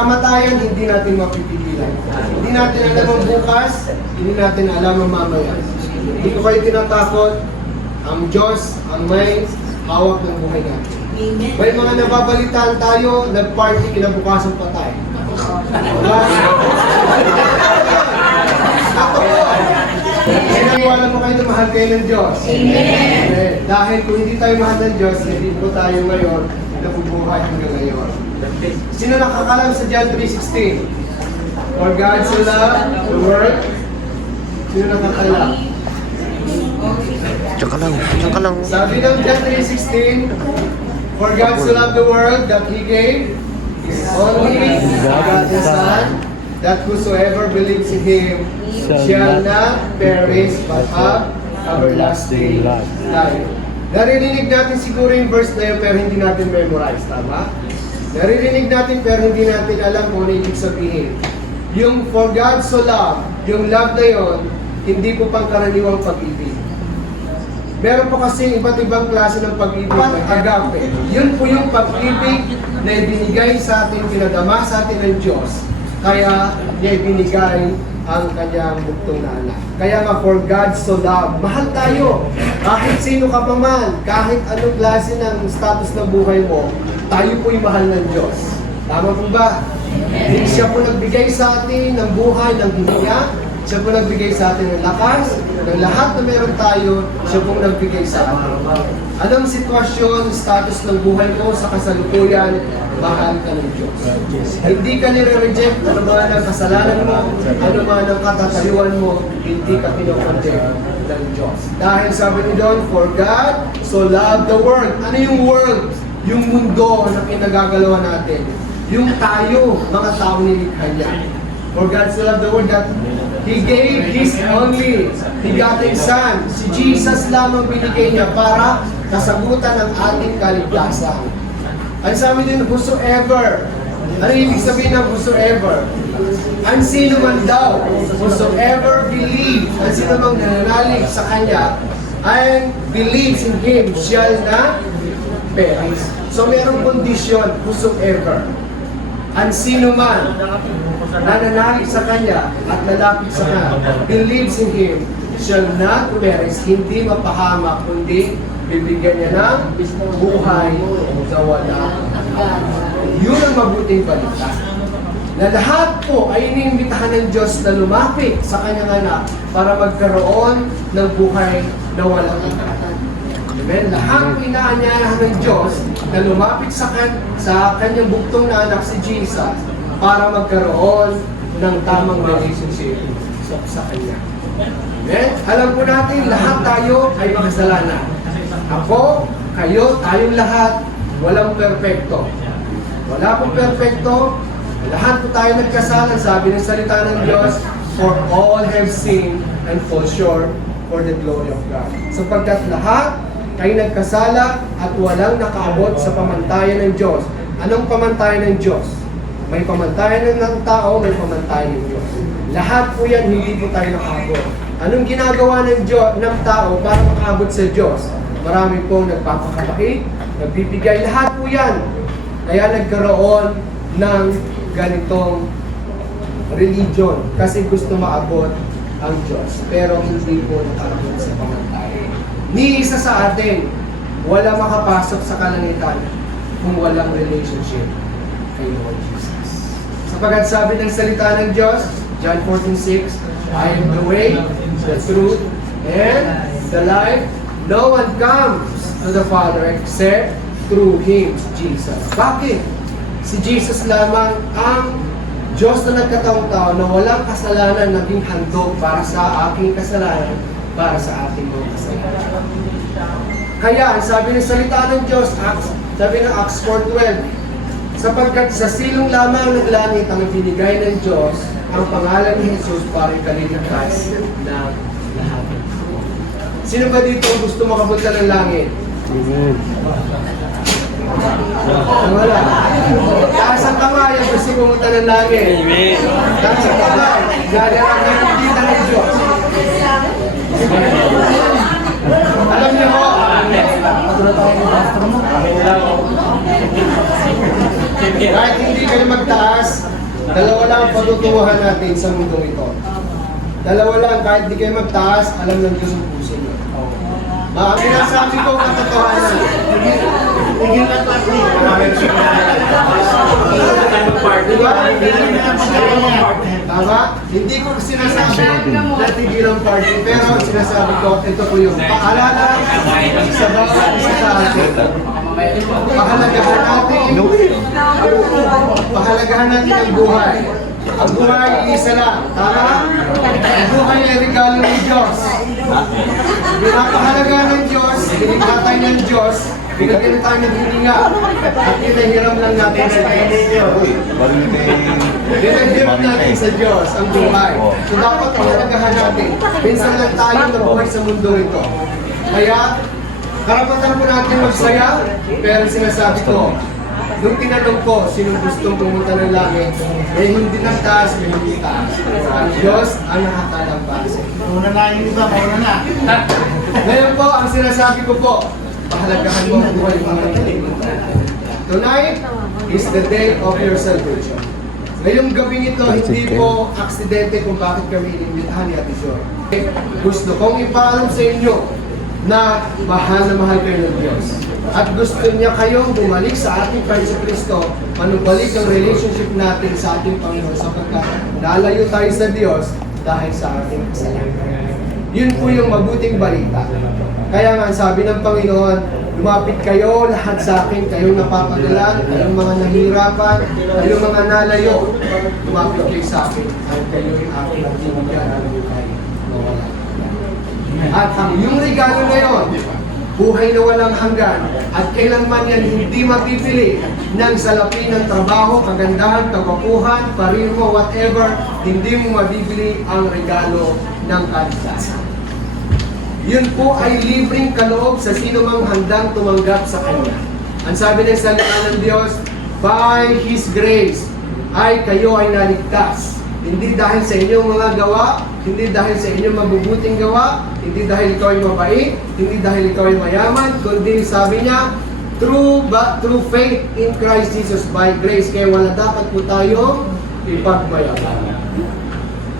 kamatayan, hindi natin mapipigilan. Hindi natin alam ang bukas, hindi natin alam ang mamaya. Hindi ko kayo tinatakot, ang Diyos, ang may hawak ng buhay natin. May mga nababalitaan tayo, nag-party, kinabukasan pa tayo. Sinaniwala mo kayo na mahal kayo ng Diyos. Amen. Dahil kung hindi tayo mahal ng Diyos, hindi po tayo ngayon nabubuhay hanggang ngayon. Sino nakakalam sa John 3:16? For God so loved the world. Sino nakakalam? Tsaka lang. Sabi ng John 3:16, for God so loved the world that He gave His only begotten Son, that whosoever believes in Him shall not perish but have everlasting life. Naririnig natin siguro yung verse na yun pero hindi natin memorize, tama? Naririnig natin pero hindi natin alam kung ano ibig sabihin. Yung for God so loved, yung love na yun, hindi po pangkaraniwang pag-ibig. Meron po kasi iba't ibang klase ng pag-ibig, agape. Yun po yung pag-ibig na ibinigay sa atin, pinadama sa atin ng Diyos. Kaya niya ibinigay ang kanyang buktong na anak. Kaya nga, for God so loved, mahal tayo. Kahit sino ka pa man, kahit anong klase ng status ng buhay mo, tayo po'y mahal ng Diyos. Tama po ba? Siya po nagbigay sa atin ng buhay, ng hininga. Siya po nagbigay sa atin ng lakas, ng lahat na meron tayo, siya po nagbigay sa atin. Anong sitwasyon, status ng buhay mo sa kasalukuyan, mahal ka ng Diyos. Hindi ka nire-reject, ano man ang kasalanan mo, ano man ang katatayuan mo, hindi ka pinokondem ng Diyos. Dahil sabi ni doon, for God so loved the world. Ano yung world? Yung mundo na pinagagalawan natin. Yung tayo, mga tao nilikha niya. For God so loved the world that He gave His only begotten Son. Si Jesus lamang binigay niya para kasagutan ng ating kaligtasan. Ang sabi din, whosoever. Ano ibig sabihin ng whosoever? Ang sino man daw, whosoever believes, ang sino mang nananalig sa Kanya, and believes in Him, shall not perish. So merong kondisyon, whosoever. Ang sino man nananalig sa Kanya at lalapit sa Kanya, believes in Him, shall not perish, hindi mapahamak, kundi bibigyan niya ng buhay na wala. Yun ang mabuting balita. Na lahat po ay iniimbitahan ng Diyos na lumapit sa Kanyang anak para magkaroon ng buhay na walang hanggan. Amen? Lahat po inaanyayahan ng Diyos na lumapit sa Kanyang buktong na anak si Jesus para magkaroon ng tamang relationship sa Kanya. Amen? Alam po natin, lahat tayo ay makasalanan. Ako, kayo, tayong lahat, walang perfecto. Wala pong perfecto. Lahat po tayo nagkasala. Sabi ng salita ng Diyos, for all have sinned and fall short for the glory of God. Sapagkat lahat kayo nagkasala at walang nakaabot sa pamantayan ng Diyos. Anong pamantayan ng Diyos? May pamantayan ng tao, may pamantayan ng Diyos. Lahat po yan, hindi po tayo nakaabot. Anong ginagawa ng tao para makaabot sa Diyos? Marami pong nagpapakabait, nagbibigay, lahat po yan. Kaya nagkaroon ng ganitong religion kasi gusto maabot ang Diyos. Pero hindi po nakaabot sa pamantayan. Ni isa sa atin, wala makapasok sa kalangitan kung walang relationship kay Lord Jesus. Sapagkat sabi ng salita ng Diyos, John 14:6, I am the way, the truth, and the life. No one comes to the Father except through Him, Jesus. Bakit? Si Jesus lamang ang Diyos na nagkataong tao na walang kasalanan naging handog para sa aking kasalanan, para sa ating mga kasalanan. Kaya, ang sabi ng salita ng Diyos, sabi ng Acts 4:12, sapagkat sa silong lamang ng langit ang binigay ng Diyos ang pangalan ni Jesus para ikaligtas ng lahat. Sino ba dito gusto makapunta ng langit? Amen. Wala. Taas ang kamay ang gusto pumunta ng langit. Amen. Taas ang kamay. Gagarang nakikita ng Diyos. Alam niyo ho, Kahit hindi kayo magtaas, dalawa lang ang patutunguhan natin sa mundong ito. Dalawa lang, kahit hindi kayo magtaas, alam ng Diyos ang puso niyo. Ang sinasabi ko katotohanan. Diba? Tama? Hindi ko sinasabi na tigil ang party, pero sinasabi ko, ito po yung paalala sa bawat isa sa atin. Pahalagahan natin ang buhay. Ang buhay isa lang. Tama? Ang buhay ay regalo ng Diyos. Pinapahalagahan ng Diyos, binighatay ng Diyos, binigyan tayo ng hininga. At pinahiram lang natin sa Diyos. Pinahiram natin sa Diyos ang buhay. So dapat pahalagahan natin. Minsan lang tayo nabuhay sa mundo ito. Kaya, karapatan po natin magsaya, pero sinasabi ko, nung tinanong ko, sino gustong pumunta ng langit, may hindi ng taas, may hindi taas. Ang Diyos ang nakatalang base. Mauna na yung iba, mauna na. Ngayon po, ang sinasabi ko po, pahalagahan mo ang buhay mga ito. Tonight is the day of your salvation. Ngayong gabing ito, hindi po aksidente kung bakit kami inimbitahan ni Ate Joy. Gusto kong ipaalam sa inyo na mahal kayo ng Diyos. At gusto niya kayong bumalik sa ating Panginoon Kristo, manubalik ang relationship natin sa ating Panginoon sapagkat nalayo tayo sa Diyos dahil sa ating kasalanan. Yun po yung mabuting balita. Kaya nga sabi ng Panginoon, lumapit kayo lahat sa akin, kayong napapagalan, kayong mga nahihirapan, kayong mga nalayo. Lumapit kayo sa akin, at kayo'y aking bibigyan ng buhay na wala. At ang yung regalo na yun, buhay na walang hanggan, at kailanman yan hindi mapipili ng salapi ng trabaho, kagandahan, kagwapuhan, parirmo, whatever, hindi mo mabibili ang regalo ng kaligtasan. Yun po ay libreng kaloob sa sino mang handang tumanggap sa Kanya. Ang sabi ng salita ng Diyos, by His grace ay kayo ay naligtas. Hindi dahil sa inyong mga gawa, hindi dahil sa inyong mabubuting gawa, hindi dahil ikaw ay mabait, hindi dahil ikaw ay mayaman, kundi sabi niya, through faith in Christ Jesus by grace. Kaya wala dapat po tayo ipagmayaman.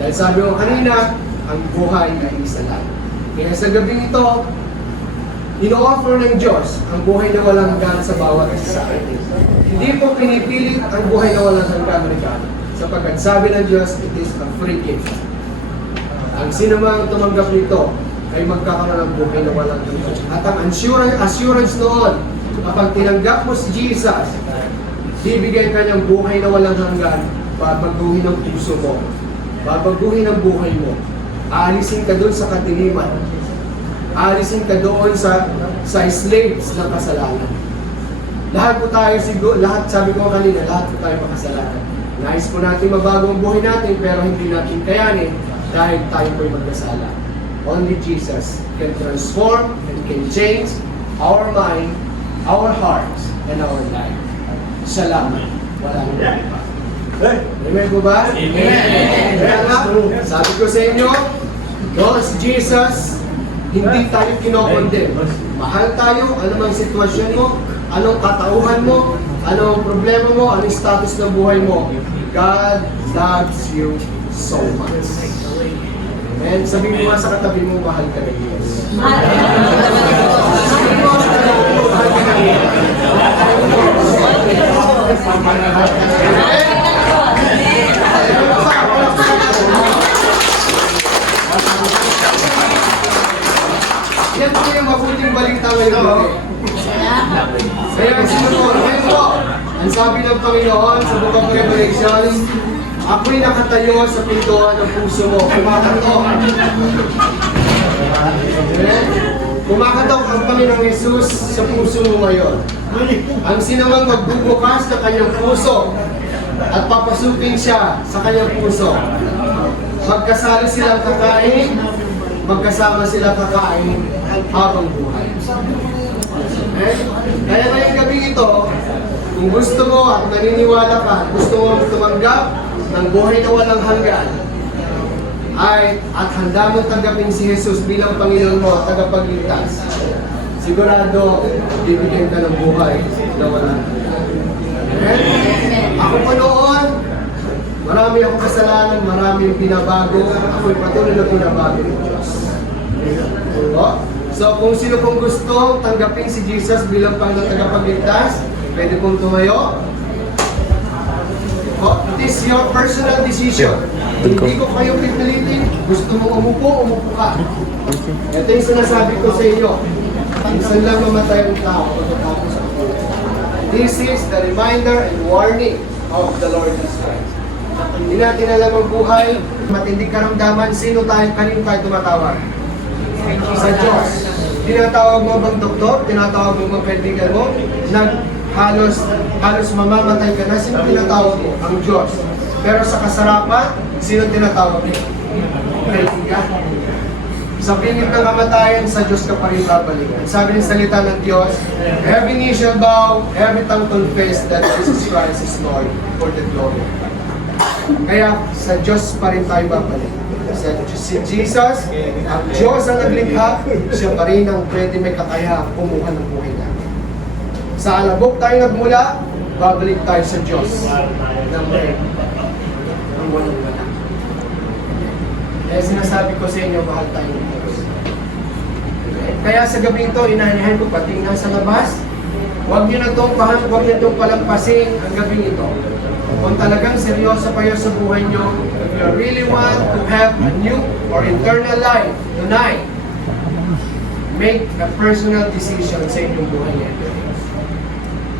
Dahil sabi ko kanina, ang buhay ay isa lang. Kaya sa gabing ito, ino-offer ng Diyos ang buhay na walang hanggan sa bawat isa sa atin. Hindi po pinipilit ang buhay na walang hanggan regalo. Sapagkat sabi ng Diyos, it is a free gift. Ang sino mang tumanggap nito ay magkakaroon ng buhay na walang hanggan. At ang assurance noon, kapag tinanggap mo si Jesus, bibigay ka niyang buhay na walang hanggan, babaguhin ang puso mo, babaguhin ang buhay mo. Aalisin ka doon sa kadiliman. Aalisin ka doon sa slaves ng kasalanan. Lahat po tayo siguro, sabi ko kanina, lahat po tayo makasalanan. Nais po natin mabago ang buhay natin pero hindi natin kayanin dahil tayo po'y magkasala. Only Jesus can transform and can change our mind, our hearts, and our life. Salamat. Walang iba. Amen po ba? Amen. Kaya nga, sabi ko sa inyo, Lord Jesus, hindi tayo kinokondem. Mahal tayo, anumang sitwasyon mo, anong katauhan mo, anong problema mo, anong status ng buhay mo. God loves you so much. Amen. Sabihin mo nga sa katabi mo, mahal ka ng Diyos. Sabihin mo sa katabi mo, mahal ka ng Diyos. Amen. Yan po yung mabuting balita ngayon. Kaya sinunod, ngayon po, ang sabi ng Panginoon sa Book of Revelation, ako'y nakatayo sa pintuan ng puso mo. Kumakatok. Kumakatok ang Panginoong Jesus sa puso mo ngayon. Ang sinamang magbubukas ng kanyang puso at papasukin siya sa kanyang puso. Magkasali silang kakain, magkasama sila kakain habang buhay. Kaya ngayong gabi ito, kung gusto mo at naniniwala ka, gusto mo tumanggap ng buhay na walang hanggan, at handa mo tanggapin si Jesus bilang Panginoon mo at tagapagligtas, sigurado bibigyan ka ng buhay na walang hanggan. Amen? Ako pa noon, marami akong kasalanan, marami yung binabago. Ako'y patuloy na binabago ng Diyos. So kung sino pong gusto tanggapin si Jesus bilang Panginoon at tagapagligtas, pwede pong tumayo. It is your personal decision. Hindi ko kayo pipilitin. Gusto mong umupo, umupo ka. Ito yung sinasabi ko sa inyo. Minsan lang mamatay ang tao pagkatapos ako. This is the reminder and warning of the Lord Jesus Christ. Hindi natin alam ang buhay, matinding karamdaman, kanino tayo tumatawag? Sa Diyos. Tinatawag mo bang doktor? Tinatawag mo bang kaibigan mo? Halos mamamatay ka na, sino tinatawag mo? Ang Diyos. Pero sa kasarapan, sino tinatawag mo? Kaibigan. Sa pingit ng kamatayan, sa Diyos ka pa rin babalik. Sabi ng salita ng Diyos, every knee shall bow, every tongue confess that Jesus Christ is Lord for the glory of God. Kaya sa Diyos pa rin tayo babalik. Si Jesus, ang Diyos ang naglikha, siya pa rin ang pwede may kakaya kumuha ng buhay natin. Sa alabok tayo nagmula, babalik tayo sa Diyos ng may ang walang wala. Kaya sinasabi ko sa inyo, mahal tayo ng Diyos. Kaya sa gabi ito, inaanihan ko pati nga sa labas, huwag niyo itong palampasin ang gabi ito. Kung talagang seryoso kayo sa buhay nyo, if you really want to have a new or eternal life tonight, make a personal decision sa inyong buhay niya.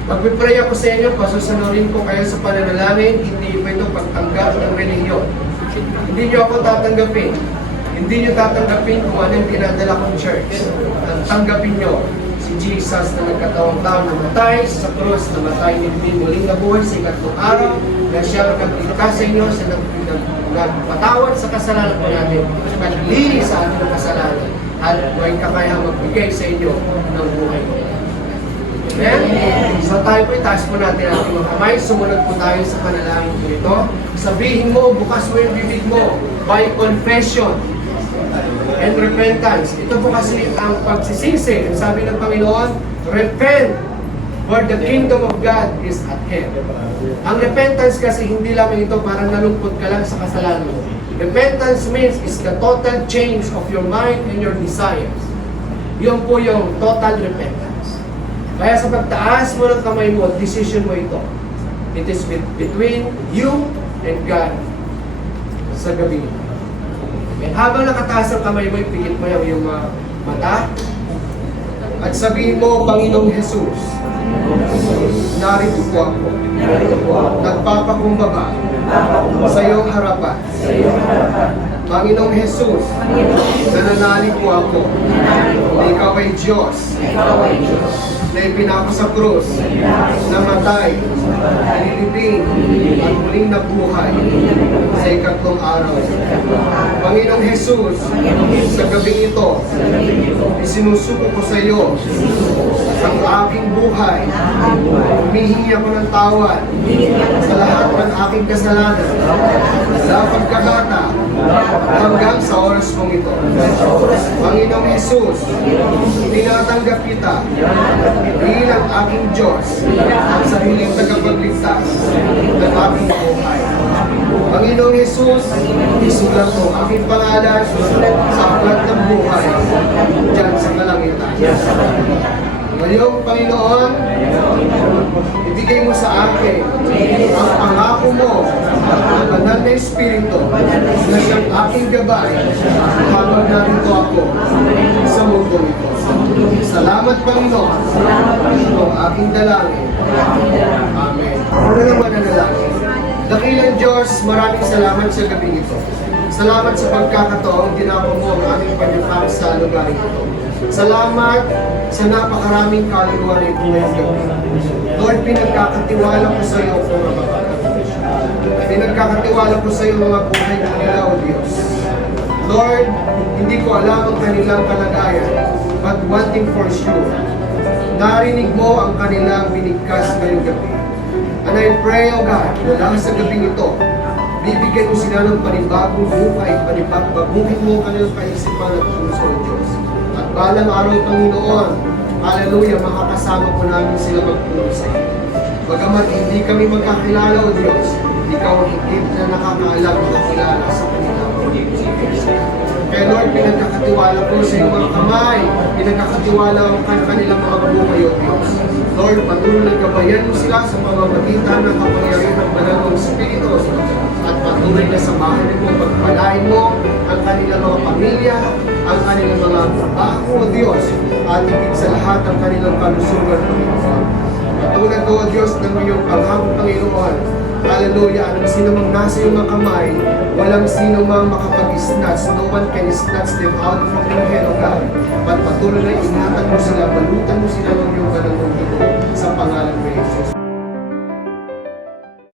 Magpipray ako sa inyo, pasusunurin ko kayo sa pananalangin, hindi pa ito pagtanggap ng relihiyon. Hindi nyo ako tatanggapin. Hindi nyo tatanggapin kung anong dinadala kong church. Ang tanggapin nyo, si Jesus na nagkatawang tao namatay sa krus, namatay ni muling nabuhay sa ikatlong araw, na siya nagligtas sa inyo, siya nagpatawad sa kasalanan po natin, naglinis sa ating kasalanan, at may kakaya magbigay sa inyo ng buhay mo. Amen? So tayo po, itaas po natin ang ating mga kamay, sumunod po tayo sa panalangin po ito. Sabihin mo, bukas mo yung bibig mo, by confession and repentance. Ito po kasi ang pagsisisi. Sabi ng Panginoon, repent, for the kingdom of God is at hand. Ang repentance kasi hindi lamang ito parang nalungkot ka lang sa kasalanan mo. Repentance means is the total change of your mind and your desires. Yun po yung total repentance. Kaya sa pagtaas mo ng kamay mo, decision mo ito. It is between you and God sa gabi. And habang nakataas ang kamay mo, ipigit mo yung mata at sabihin mo, Panginoong Jesus, narito po ako. Nagpapakumbaba sa iyong harapan. Panginoong Jesus, nananalig po ako na ikaw ay Diyos, na ipinako sa krus, namatay, nililibing, at muling nabuhay sa ikatlong araw. Panginoong Jesus, sa gabing ito, isinusuko ko sa iyo ang aking buhay. Humihingi ako ng tawad sa lahat ng aking kasalanan, sa pagkakata, hanggang sa oras mong ito. Panginoong Jesus, tinatanggap kita bilang aking Diyos at sariling tagapagligtas ng aking buhay. Panginoong Jesus, isulat mo aking pangalan sa aklat ng buhay dyan sa kalangitan. Ngayong Panginoon, ibigay mo sa akin ang pangako mo ng banal na Espiritu na siyang aking gabay habang narito ako sa mundo ito. Salamat, Panginoon, ang aking dalangin. Amen. Ano naman ang dalangin? Dakilang Diyos, maraming salamat sa gabi ito. Salamat sa pagkakataong ginagawa mo ang aming pagkakang sa lugar ito. Salamat sa napakaraming kaluluwa ng buhay gabi. Lord, pinagkakatiwala ko sa iyo kung mga pinagkakatiwala ko sa iyo mga buhay ng nila, O Diyos. Lord, hindi ko alam ang kanilang kalagayan, but one thing for sure, narinig mo ang kanilang binigkas ngayong gabi. And I pray, O God, na lang sa gabing ito, bibigyan mo sila ng panibagong buhay, baguhin mo ang kanilang kaisipan at puso, O Diyos. At balang araw, Panginoon, hallelujah, makakasama po namin sila magpunod sa iyo. Bagamat hindi kami magkakilala, O Diyos, Ikaw ang higit na nakakaalam, makakilala sa kanilang pag-ibig. Kaya Lord, pinagkakatiwala ko sa iyong mga kamay, pinagkakatiwala ang kanilang mga buhay, O Diyos. Lord, patuloy na gabayan mo sila sa pamamagitan ng kapangyarihan ng banal mong Espiritu, at patuloy na samahan mo, pagpalain mo ang kanilang mga pamilya, ang kanilang mga trabaho, O Diyos, at higit sa lahat ang kanilang kalusugan, Panginoon. Katulad ko, O Diyos, ng iyong pangako, Panginoon. Hallelujah. Anong sino mang nasa iyong mga kamay, walang sino mang makapag-snatch. No one can snatch them out from your hand, O God. But patuloy na ingatan mo sila, balutan mo sila ng iyong ganang dugo sa pangalan ni Jesus.